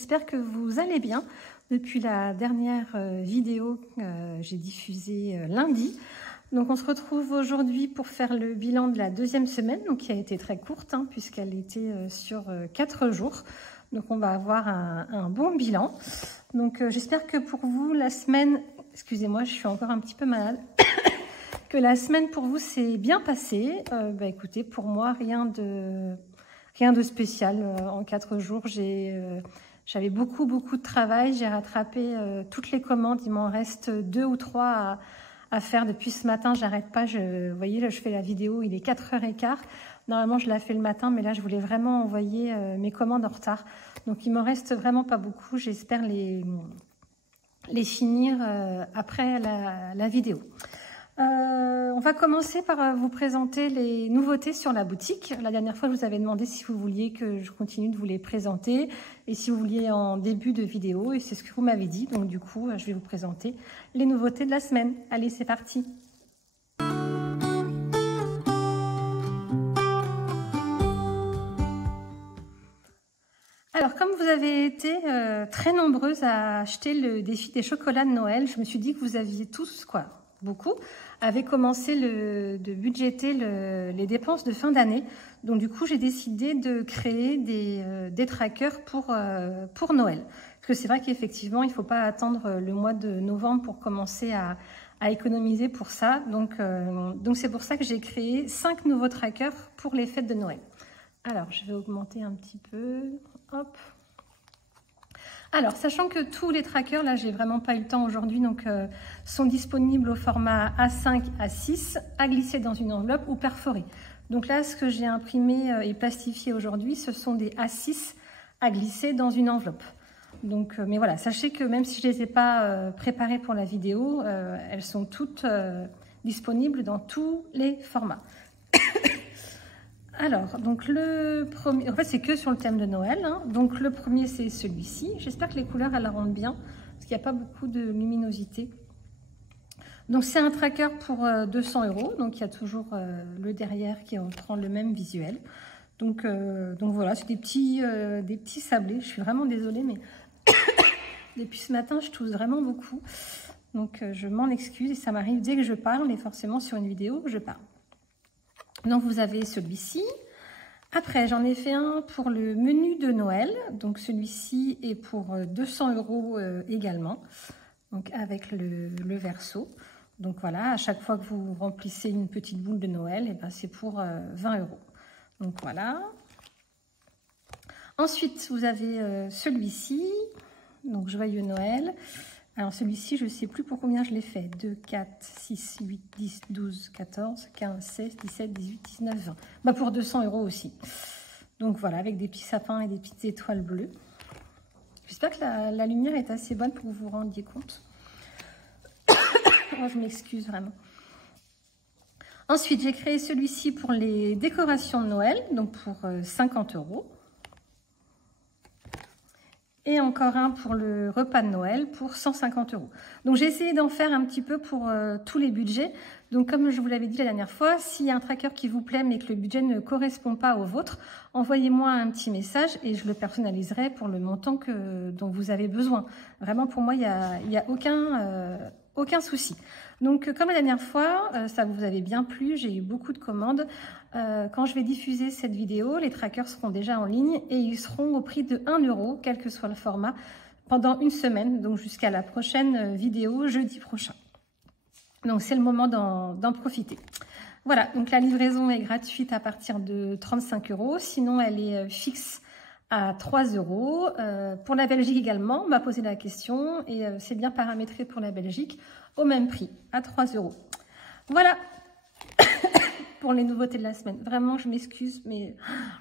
j'espère que vous allez bien. Depuis la dernière vidéo que j'ai diffusée lundi. Donc on se retrouve aujourd'hui pour faire le bilan de la deuxième semaine, donc qui a été très courte puisqu'elle était sur 4 jours. Donc on va avoir un bon bilan. Donc j'espère que pour vous la semaine, excusez-moi je suis encore un petit peu malade, que la semaine pour vous s'est bien passée. Écoutez, pour moi rien de spécial. En 4 jours j'avais beaucoup de travail, j'ai rattrapé toutes les commandes, il m'en reste 2 ou 3 à faire depuis ce matin, j'arrête pas, vous voyez là je fais la vidéo, il est 4h15, normalement je la fais le matin, mais là je voulais vraiment envoyer mes commandes en retard, donc il me reste vraiment pas beaucoup, j'espère les finir après la vidéo. On va commencer par vous présenter les nouveautés sur la boutique. La dernière fois, je vous avais demandé si vous vouliez que je continue de vous les présenter et si vous vouliez en début de vidéo, et c'est ce que vous m'avez dit. Donc du coup, je vais vous présenter les nouveautés de la semaine. Allez, c'est parti. Alors, comme vous avez été très nombreuses à acheter le défi des chocolats de Noël, je me suis dit que vous aviez tous, beaucoup, avaient commencé de budgéter les dépenses de fin d'année. Donc du coup, j'ai décidé de créer des trackers pour Noël. Parce que c'est vrai qu'effectivement, il ne faut pas attendre le mois de novembre pour commencer à économiser pour ça. Donc c'est pour ça que j'ai créé 5 nouveaux trackers pour les fêtes de Noël. Alors, je vais augmenter un petit peu. Hop. Alors, sachant que tous les trackers, là, j'ai vraiment pas eu le temps aujourd'hui, donc sont disponibles au format A5, A6, à glisser dans une enveloppe ou perforé. Donc là, ce que j'ai imprimé et plastifié aujourd'hui, ce sont des A6 à glisser dans une enveloppe. Donc, mais voilà, sachez que même si je les ai pas préparées pour la vidéo, elles sont toutes disponibles dans tous les formats. Alors, donc le premier, en fait c'est que sur le thème de Noël, donc le premier c'est celui-ci, j'espère que les couleurs elles la rendent bien, parce qu'il n'y a pas beaucoup de luminosité. Donc c'est un tracker pour 200 €, donc il y a toujours le derrière qui reprend le même visuel. Donc voilà, c'est des petits sablés, je suis vraiment désolée, mais depuis ce matin je tousse vraiment beaucoup, donc je m'en excuse et ça m'arrive dès que je parle, et forcément sur une vidéo je parle. Donc vous avez celui-ci. Après, j'en ai fait un pour le menu de Noël. Donc celui-ci est pour 200 € également. Donc avec le verso. Donc voilà, à chaque fois que vous remplissez une petite boule de Noël, et ben c'est pour 20 €. Donc voilà. Ensuite, vous avez celui-ci. Donc Joyeux Noël. Alors celui-ci, je ne sais plus pour combien je l'ai fait. 2, 4, 6, 8, 10, 12, 14, 15, 16, 17, 18, 19, 20. Bah pour 200 € aussi. Donc voilà, avec des petits sapins et des petites étoiles bleues. J'espère que la lumière est assez bonne pour que vous vous rendiez compte. Moi, je m'excuse vraiment. Ensuite, j'ai créé celui-ci pour les décorations de Noël, donc pour 50 €. Et encore un pour le repas de Noël pour 150 €. Donc j'ai essayé d'en faire un petit peu pour tous les budgets. Donc comme je vous l'avais dit la dernière fois, s'il y a un tracker qui vous plaît mais que le budget ne correspond pas au vôtre, envoyez-moi un petit message et je le personnaliserai pour le montant dont vous avez besoin. Vraiment pour moi, il y a aucun souci. Donc comme la dernière fois, ça vous avait bien plu, j'ai eu beaucoup de commandes. Quand je vais diffuser cette vidéo, les trackers seront déjà en ligne et ils seront au prix de 1 €, quel que soit le format, pendant une semaine, donc jusqu'à la prochaine vidéo, jeudi prochain. Donc c'est le moment d'en profiter. Voilà, donc la livraison est gratuite à partir de 35 €, sinon elle est fixe à 3 €. Pour la Belgique également, on m'a posé la question et c'est bien paramétré pour la Belgique, au même prix, à 3 €. Voilà pour les nouveautés de la semaine. Vraiment, je m'excuse, mais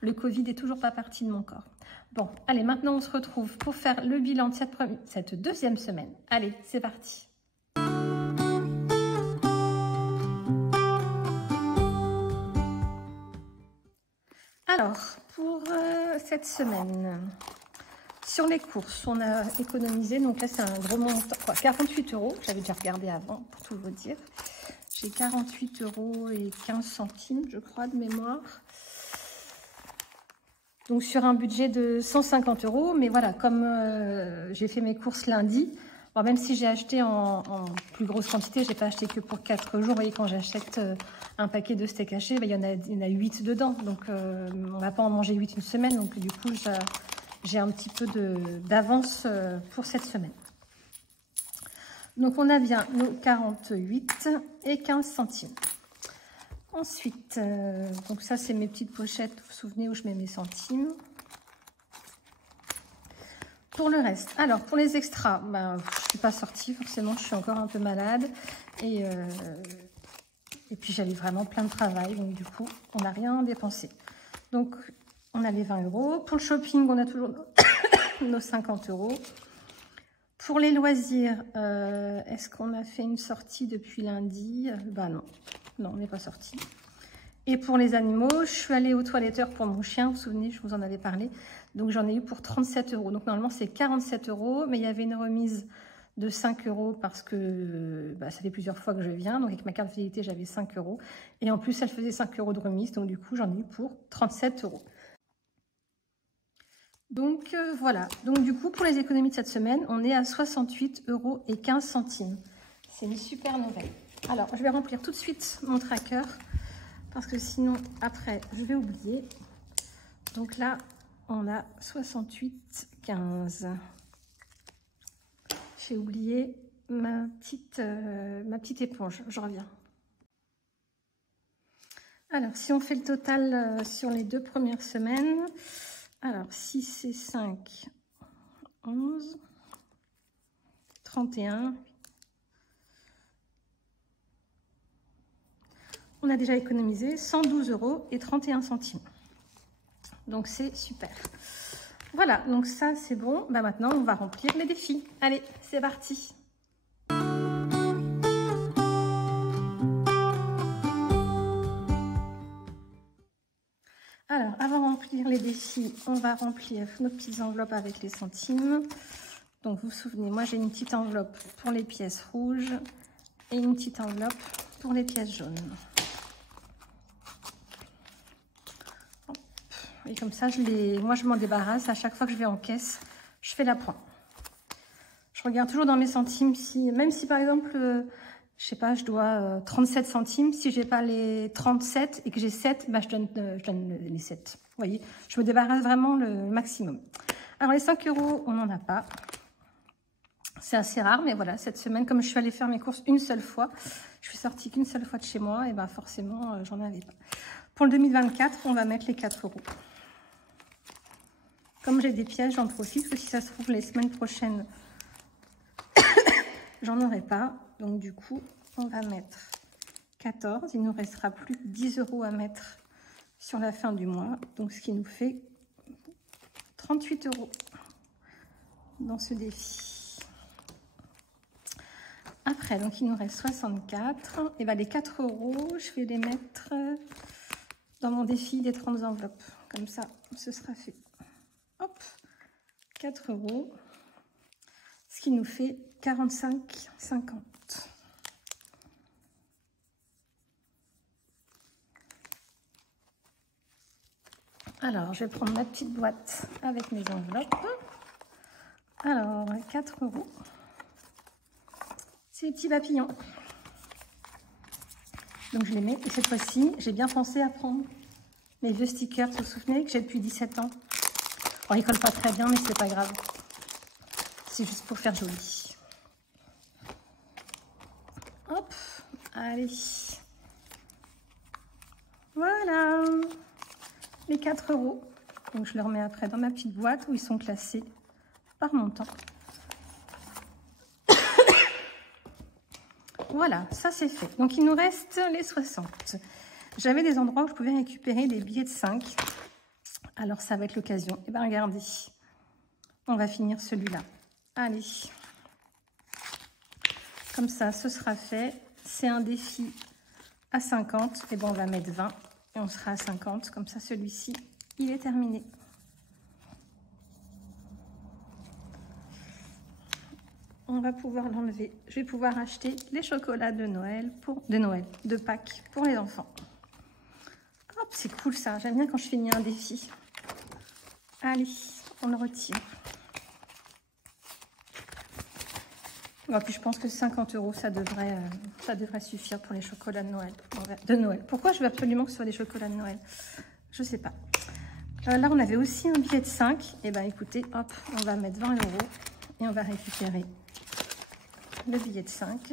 le Covid est toujours pas parti de mon corps. Bon, allez, maintenant on se retrouve pour faire le bilan de cette deuxième semaine. Allez, c'est parti. Alors, pour cette semaine, sur les courses, on a économisé, donc là c'est un gros montant, 48 €, j'avais déjà regardé avant pour tout vous dire. J'ai 48 € et 15 centimes, je crois, de mémoire. Donc sur un budget de 150 €, mais voilà, comme j'ai fait mes courses lundi, bon, même si j'ai acheté en plus grosse quantité, j'ai pas acheté que pour 4 jours. Vous voyez, quand j'achète un paquet de steak haché, ben, il y en a 8 dedans. Donc on va pas en manger 8 une semaine. Donc du coup, j'ai un petit peu d'avance pour cette semaine. Donc on a bien nos 48 et 15 centimes. Ensuite, donc ça c'est mes petites pochettes, vous vous souvenez où je mets mes centimes. Pour le reste, alors pour les extras, ben, je ne suis pas sortie forcément, je suis encore un peu malade. Et puis j'avais vraiment plein de travail, donc du coup on n'a rien dépensé. Donc on a les 20 €. Pour le shopping, on a toujours nos 50 €. Pour les loisirs, est-ce qu'on a fait une sortie depuis lundi? Ben non, non, on n'est pas sorti. Et pour les animaux, je suis allée au toiletteur pour mon chien, vous vous souvenez, je vous en avais parlé. Donc j'en ai eu pour 37 €. Donc normalement c'est 47 €, mais il y avait une remise de 5 € parce que ça fait plusieurs fois que je viens. Donc avec ma carte fidélité, j'avais 5 €. Et en plus, elle faisait 5 € de remise. Donc du coup, j'en ai eu pour 37 €. Donc voilà, donc du coup pour les économies de cette semaine, on est à 68 € et 15 centimes. C'est une super nouvelle. Alors je vais remplir tout de suite mon tracker parce que sinon après je vais oublier. Donc là on a 68,15. J'ai oublié ma petite éponge, je reviens. Alors si on fait le total sur les 2 premières semaines, alors 6 et 5, 11, 31. On a déjà économisé 112 € et 31 centimes. Donc c'est super. Voilà, donc ça c'est bon. Bah, maintenant on va remplir les défis. Allez, c'est parti. Alors, avant de remplir les défis, on va remplir nos petites enveloppes avec les centimes. Donc, vous vous souvenez, moi, j'ai une petite enveloppe pour les pièces rouges et une petite enveloppe pour les pièces jaunes. Hop. Et comme ça, moi, je m'en débarrasse. À chaque fois que je vais en caisse, je fais la pointe. Je regarde toujours dans mes centimes, même si, par exemple... je sais pas, je dois 37 centimes. Si j'ai pas les 37 et que j'ai 7, bah, je donne les 7. Vous voyez, je me débarrasse vraiment le maximum. Alors, les 5 €, on n'en a pas. C'est assez rare, mais voilà, cette semaine, comme je suis allée faire mes courses une seule fois, je suis sortie qu'une seule fois de chez moi, et ben forcément, j'en avais pas. Pour le 2024, on va mettre les 4 €. Comme j'ai des pièges, j'en profite, parce que si ça se trouve, les semaines prochaines, j'en aurai pas. Donc du coup, on va mettre 14. Il nous restera plus que 10 € à mettre sur la fin du mois. Donc ce qui nous fait 38 € dans ce défi. Après, donc il nous reste 64. Et bien les 4 €, je vais les mettre dans mon défi des 30 enveloppes. Comme ça, ce sera fait. Hop, 4 €. Ce qui nous fait 45,50. Alors, je vais prendre ma petite boîte avec mes enveloppes. Alors, 4 €. C'est les petits papillons. Donc, je les mets. Et cette fois-ci, j'ai bien pensé à prendre mes vieux stickers, vous vous souvenez, que j'ai depuis 17 ans. Bon, ils ne collent pas très bien, mais c'est pas grave. C'est juste pour faire joli. Hop, allez. Voilà. Les 4 €. Donc, je les remets après dans ma petite boîte où ils sont classés par montant. Voilà, ça c'est fait. Donc, il nous reste les 60. J'avais des endroits où je pouvais récupérer des billets de 5. Alors, ça va être l'occasion. Et bien, regardez. On va finir celui-là. Allez. Comme ça, ce sera fait. C'est un défi à 50. Et bien, on va mettre 20. Et on sera à 50. Comme ça, celui-ci, il est terminé. On va pouvoir l'enlever. Je vais pouvoir acheter les chocolats de Noël, de Pâques pour les enfants. Hop, c'est cool ça. J'aime bien quand je finis un défi. Allez, on le retire. Bon, puis je pense que 50 €, ça devrait suffire pour les chocolats de Noël. Pourquoi je veux absolument que ce soit des chocolats de Noël? Je sais pas. Là, on avait aussi un billet de 5. Et ben écoutez, hop, on va mettre 20 € et on va récupérer le billet de 5.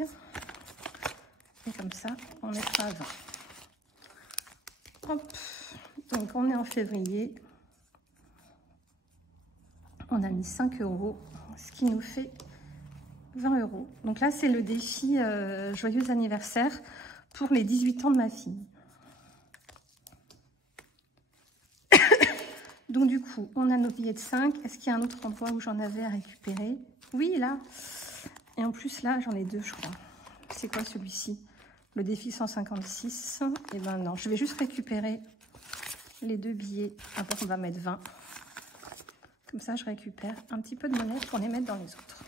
Et comme ça, on mettra 20. Hop. Donc, on est en février. On a mis 5 €, ce qui nous fait 20 €. Donc là, c'est le défi joyeux anniversaire pour les 18 ans de ma fille. Donc du coup, on a nos billets de 5. Est-ce qu'il y a un autre endroit où j'en avais à récupérer? Oui, là. Et en plus, là, j'en ai 2, je crois. C'est quoi celui-ci? Le défi 156. Et ben non, je vais juste récupérer les 2 billets. Après, on va mettre 20. Comme ça, je récupère un petit peu de monnaie pour les mettre dans les autres.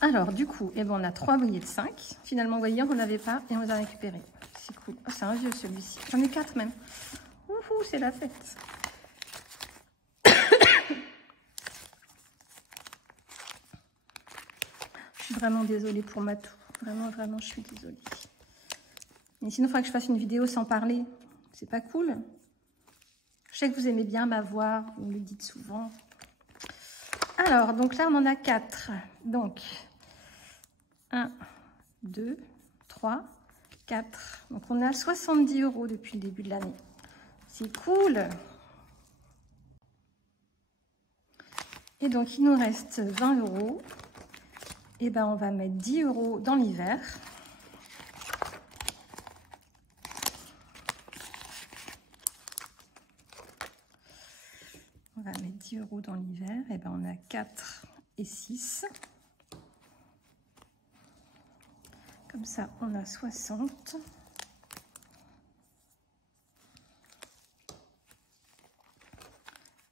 Alors, du coup, eh ben, on a 3 billets de 5. Finalement, vous voyez, on n'en avait pas et on les a récupérés. C'est cool. Oh, c'est un vieux celui-ci. J'en ai 4 même. Ouhou, c'est la fête. Je suis vraiment désolée pour Matou. Vraiment, vraiment, je suis désolée. Mais sinon, il faudrait que je fasse une vidéo sans parler. C'est pas cool. Je sais que vous aimez bien ma voix. Vous me le dites souvent. Alors, donc là, on en a 4. Donc, 1, 2, 3, 4. Donc, on a 70 € depuis le début de l'année. C'est cool. Et donc, il nous reste 20 €. Et ben, on va mettre 10 € dans l'hiver. On va mettre 10 € dans l'hiver. Et ben, on a 4 et 6. Comme ça, on a 60.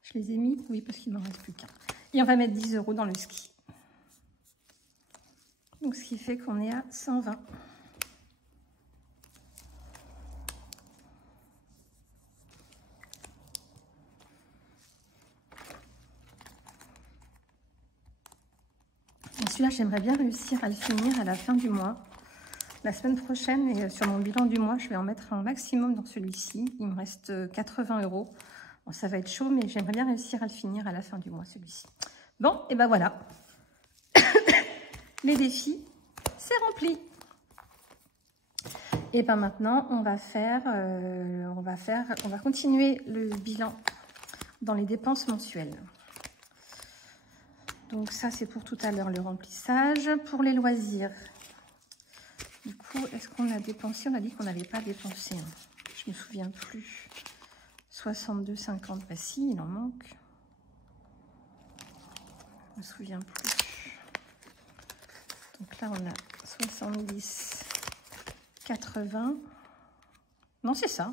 Je les ai mis, oui, parce qu'il ne m'en reste plus qu'un. Et on va mettre 10 € dans le ski. Donc, ce qui fait qu'on est à 120. Et celui-là, j'aimerais bien réussir à le finir à la fin du mois. La semaine prochaine, et sur mon bilan du mois, je vais en mettre un maximum dans celui-ci. Il me reste 80 €. Bon, ça va être chaud, mais j'aimerais bien réussir à le finir à la fin du mois, celui-ci. Bon, et ben voilà. Les défis, c'est rempli. Et ben maintenant, on va continuer le bilan dans les dépenses mensuelles. Donc ça, c'est pour tout à l'heure le remplissage. Pour les loisirs, du coup, est-ce qu'on a dépensé? On a dit qu'on n'avait pas dépensé. Hein. Je ne me souviens plus. 62,50. Bah si, il en manque. Je ne me souviens plus. Donc là, on a 70, 80. Non, c'est ça.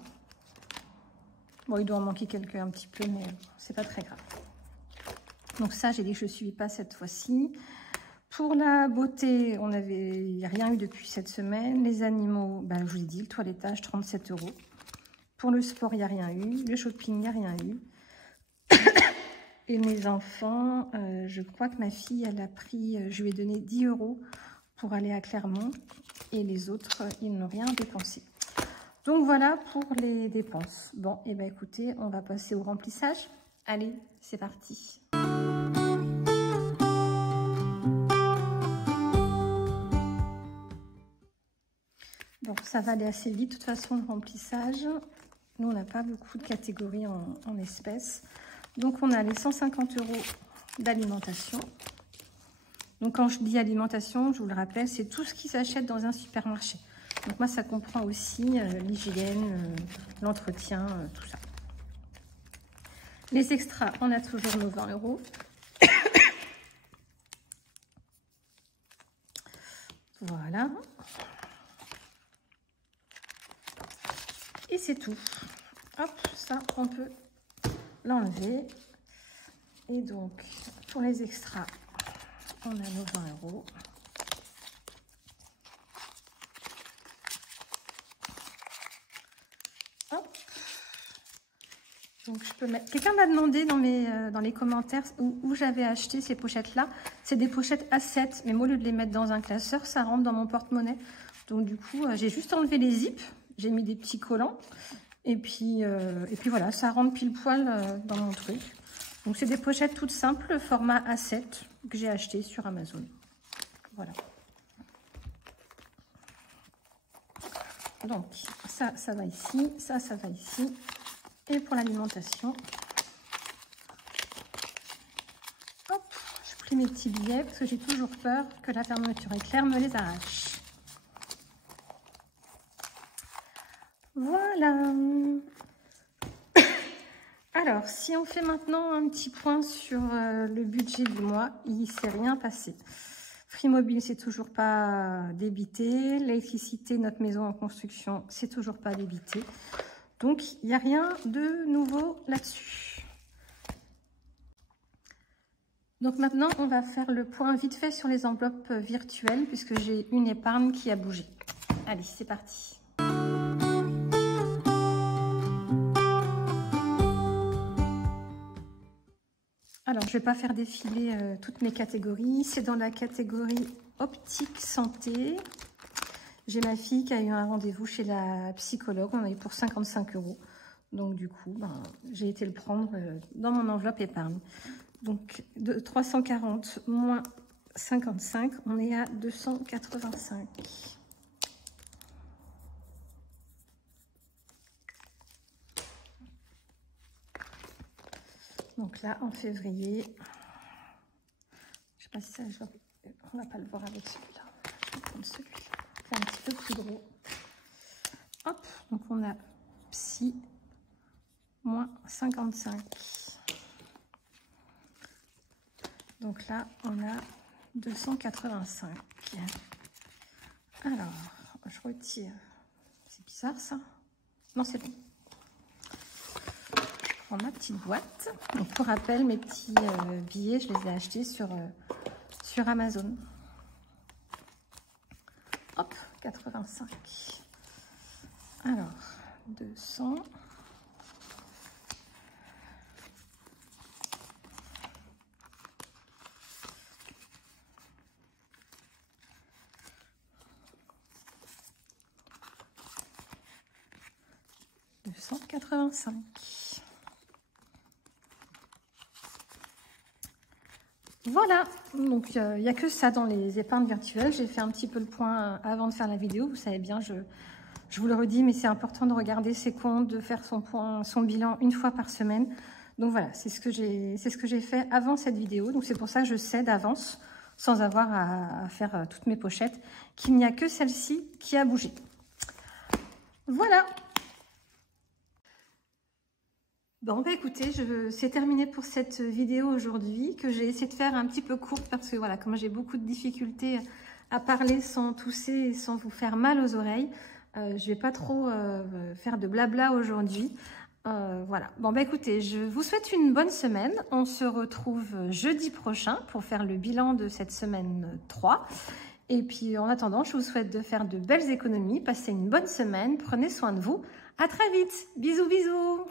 Bon, il doit en manquer quelques un petit peu, mais c'est pas très grave. Donc ça, j'ai dit que je ne suivais pas cette fois-ci. Pour la beauté, il n'y a rien eu depuis cette semaine. Les animaux, ben, je vous ai dit, le toilettage, 37 €. Pour le sport, il n'y a rien eu. Le shopping, il n'y a rien eu. Et mes enfants, je crois que ma fille, elle a pris, je lui ai donné 10 € pour aller à Clermont. Et les autres, ils n'ont rien dépensé. Donc voilà pour les dépenses. Bon, et ben écoutez, on va passer au remplissage. Allez, c'est parti. Bon, ça va aller assez vite. De toute façon, le remplissage, nous, on n'a pas beaucoup de catégories en espèces. Donc, on a les 150 € d'alimentation. Donc, quand je dis alimentation, je vous le rappelle, c'est tout ce qui s'achète dans un supermarché. Donc, moi, ça comprend aussi l'hygiène, l'entretien, tout ça. Les extras, on a toujours nos 20 €. Voilà. Et c'est tout. Hop, ça, on peut l'enlever. Et donc, pour les extras, on a nos 20 €. Hop. Donc je peux mettre... Quelqu'un m'a demandé dans les commentaires où j'avais acheté ces pochettes-là. C'est des pochettes A7, mais moi, au lieu de les mettre dans un classeur, ça rentre dans mon porte-monnaie. Donc du coup, j'ai juste enlevé les zips, j'ai mis des petits collants. Et puis voilà, ça rentre pile poil dans mon truc. Donc c'est des pochettes toutes simples, format A7, que j'ai acheté sur Amazon. Voilà. Donc ça va ici, ça va ici. Et pour l'alimentation, hop, je plie mes petits billets parce que j'ai toujours peur que la fermeture éclair me les arrache. Voilà. Alors, si on fait maintenant un petit point sur le budget du mois, il ne s'est rien passé. Free Mobile, c'est toujours pas débité. L'électricité, notre maison en construction, c'est toujours pas débité. Donc, il n'y a rien de nouveau là-dessus. Donc maintenant, on va faire le point vite fait sur les enveloppes virtuelles puisque j'ai une épargne qui a bougé. Allez, c'est parti. Alors, je ne vais pas faire défiler toutes mes catégories. C'est dans la catégorie optique santé. J'ai ma fille qui a eu un rendez-vous chez la psychologue. On a eu pour 55 €. Donc, du coup, j'ai été le prendre dans mon enveloppe épargne. Donc, de 340 moins 55, on est à 285. Donc là, en février, je ne sais pas si ça, on ne va pas le voir avec celui-là. Je vais prendre celui-là, c'est un petit peu plus gros. Hop, donc on a psy moins 55. Donc là, on a 285. Alors, je retire. C'est bizarre ça? Non, c'est bon. Je prends ma petite boîte. Donc, pour rappel, mes petits billets, je les ai achetés sur Amazon. Hop, 85. Alors, 200. Voilà, donc il n'y a que ça dans les épargnes virtuelles. J'ai fait un petit peu le point avant de faire la vidéo. Vous savez bien, je vous le redis, mais c'est important de regarder ses comptes, de faire son bilan une fois par semaine. Donc voilà, c'est ce que j'ai fait avant cette vidéo. Donc c'est pour ça que je sais d'avance, sans avoir à faire toutes mes pochettes, qu'il n'y a que celle-ci qui a bougé. Voilà. Bon, bah écoutez, c'est terminé pour cette vidéo aujourd'hui, que j'ai essayé de faire un petit peu courte parce que voilà, comme j'ai beaucoup de difficultés à parler sans tousser et sans vous faire mal aux oreilles, je vais pas trop faire de blabla aujourd'hui. Voilà. Bon, bah écoutez, je vous souhaite une bonne semaine. On se retrouve jeudi prochain pour faire le bilan de cette semaine 3. Et puis en attendant, je vous souhaite de faire de belles économies. Passez une bonne semaine. Prenez soin de vous. À très vite. Bisous, bisous.